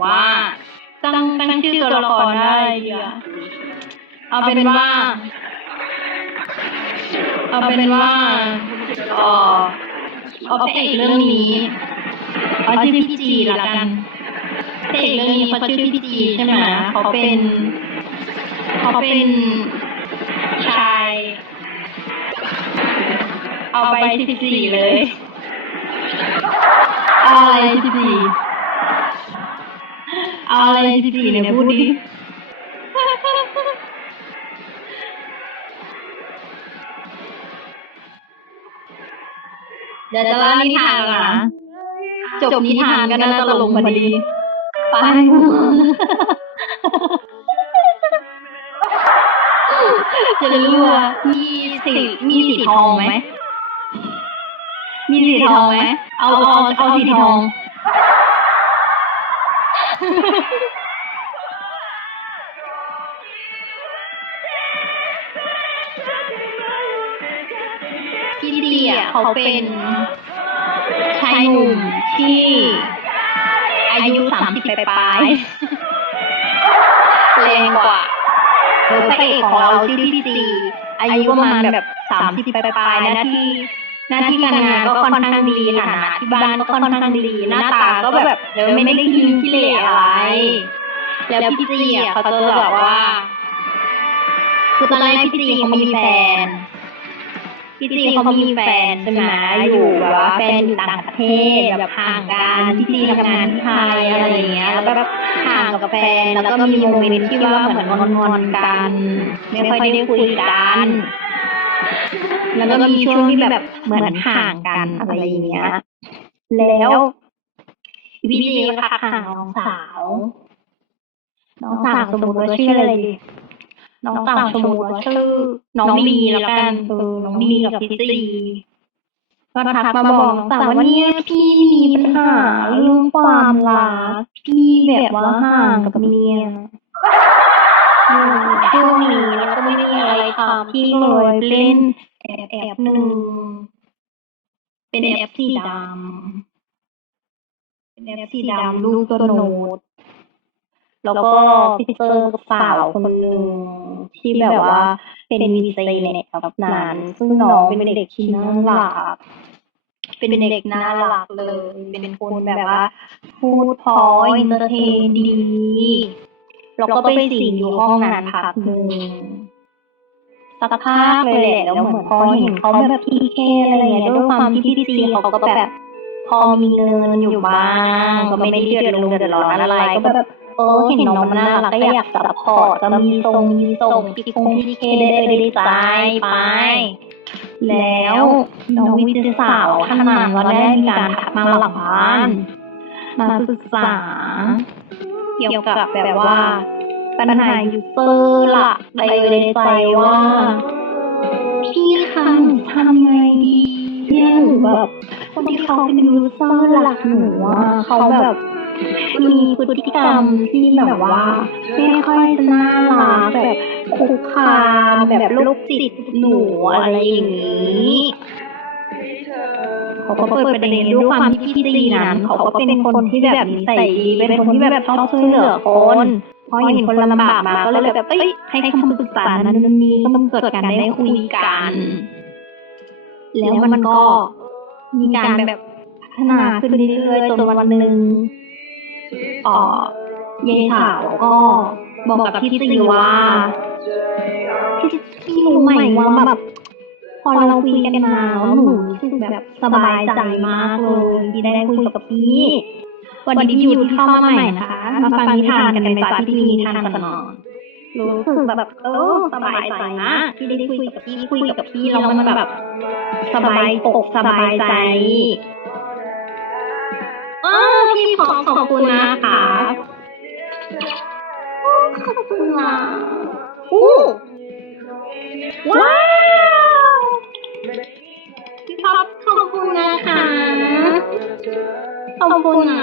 ว่าตั้งชื่อตัวละครได้ดีอะเอาเป็นว่าเอเอาพระเอกเรื่องนี้เอาชื่อพี่จีละกันพระเอกเรื่องนี้เขาชื่อพี่จีใช่ไหมเขาเป็นชายเอาไป14เลยเอาอะไร14เอาอะไร14เนี่ยพูดดิเดี๋ยวจะเล่านิทานก่อนนะจบนิทานก็น่าจะลงพอดีไปจะรู้ว่ามีสีทองไหมมีสีทองไหมเอาสีทองพี่ดีอ่ะเขาเป็นชายหนุ่มที่อายุ30ปลายแรงกว่าพระเอกของเราชื่อพี่จีอายุประมาณแบบ30ปลายหน้าที่การงานก็ค่อนข้างดีฐานะที่บ้านก็ค่อนข้างดีหน้าตาก็แบบไม่ได้ขี้เหร่อะไรแล้วพี่จีอ่ะเขาจะบอกว่าคือตอนแรกพี่จีเขามีแฟนพี่จีเขามีแฟนใช่ไหมอยู่แบบว่าแฟนอยู่ต่างประเทศแบบห่างกันพี่จีทำงานที่ไทยอะไรอย่างเงี้ยแล้วแบบห่างกับแฟนแล้วก็มีโมเมนต์ที่ว่าเหมือนงอนกันไม่ค่อยได้คุยกันแล้วก็มีช่วงที่แบบเหมือนห่างกันอะไรอย่างเงี้ยแล้วพี่จีก็ทักหาน้องสาวสมมติว่าชื่ออะไรดีน้องสาวสมมติว่าชื่อน้องมีแล้วกันน้องมีกับพี่จีก็ทักมาบอกน้องสาวว่าเนี่ยพี่มีปัญหาเรื่องความรักพี่แบบว่าห่างกับเมียช่วงนี้แล้วก็ไม่มีอะไรทำพี่เลยเล่นแอปหนึ่งเป็นแอปสีดำรูปตัวโน้ตแล้วก็พี่เจอกับสาวคนหนึ่งที่แบบว่าเป็นวีเซในแอปนั้นซึ่งน้องเป็นเด็กที่น่ารักเป็นเด็กน่ารักเลยเป็นคนแบบว่าพูดเพราะอินเตอร์เทนดีแล้วก็ไปสิงอยู่ห้องนั้นพักหนึ่งสักพักเลยแหละแล้วเหมือนพอเห็นเขาแบบพีเคอะไรอย่างเงี้ยด้วยความที่พี่จีเขาก็แบบพอมีเงินอยู่บ้างก็ไม่ได้เดือดร้อนอะไรก็แบบเห็นน้องมันน่ารักก็อยากซัพพอร์ตก็มีส่งพีเคได้ใจไปแล้วน้องวิทย์สาวท่านนั้นก็ได้มีการทักมาหลังบ้านมาปรึกษาเกี่ยวกับแบบว่าปัญหายูเซอร์หลักเลยในใจว่าพี่คะหนูทำไงดีเนี่ยหนูแบบคนที่เขาเป็นยูเซอร์หลักหนูอ่ะเขาแบบมีพฤติกรรมที่แบบว่าไม่ค่อยจะน่ารักแบบคุกคามแบบโรคจิตหนูอะไรอย่างนี้เขาก็เปิดประเด็นด้วยความที่พี่จีนั้นเขาก็เป็นคนที่แบบนิสัยดีเป็นคนที่แบบชอบช่วยเหลือคนพอเห็นคนลำบากมาก็เลยแบบให้คำปรึกษานั้นนี้ก็มันเกิดการได้คุยกันแล้วมันก็มีการแบบพัฒนาขึ้นเรื่อยๆจนวันหนึ่งยายสาวก็บอกกับพี่จีว่าพี่รู้ไหมว่าแบบพอเราคุยกันมาแล้วหนูรู้สึกแบบสบายใจมากเลยที่ได้คุยกับพี่วันนี้พี่อยู่ที่เข้ามาใหม่นะคะมาฟังนิทานกันในสายที่นิทานสนองรู้สึกแบบสบายใจนะที่ได้คุยกับพี่แล้วมันแบบสบายอกสบายใจพี่ขอบคุณนะคะขอบคุณนะว้าวพี่ขอบคุณนะคะขอบคุณนะ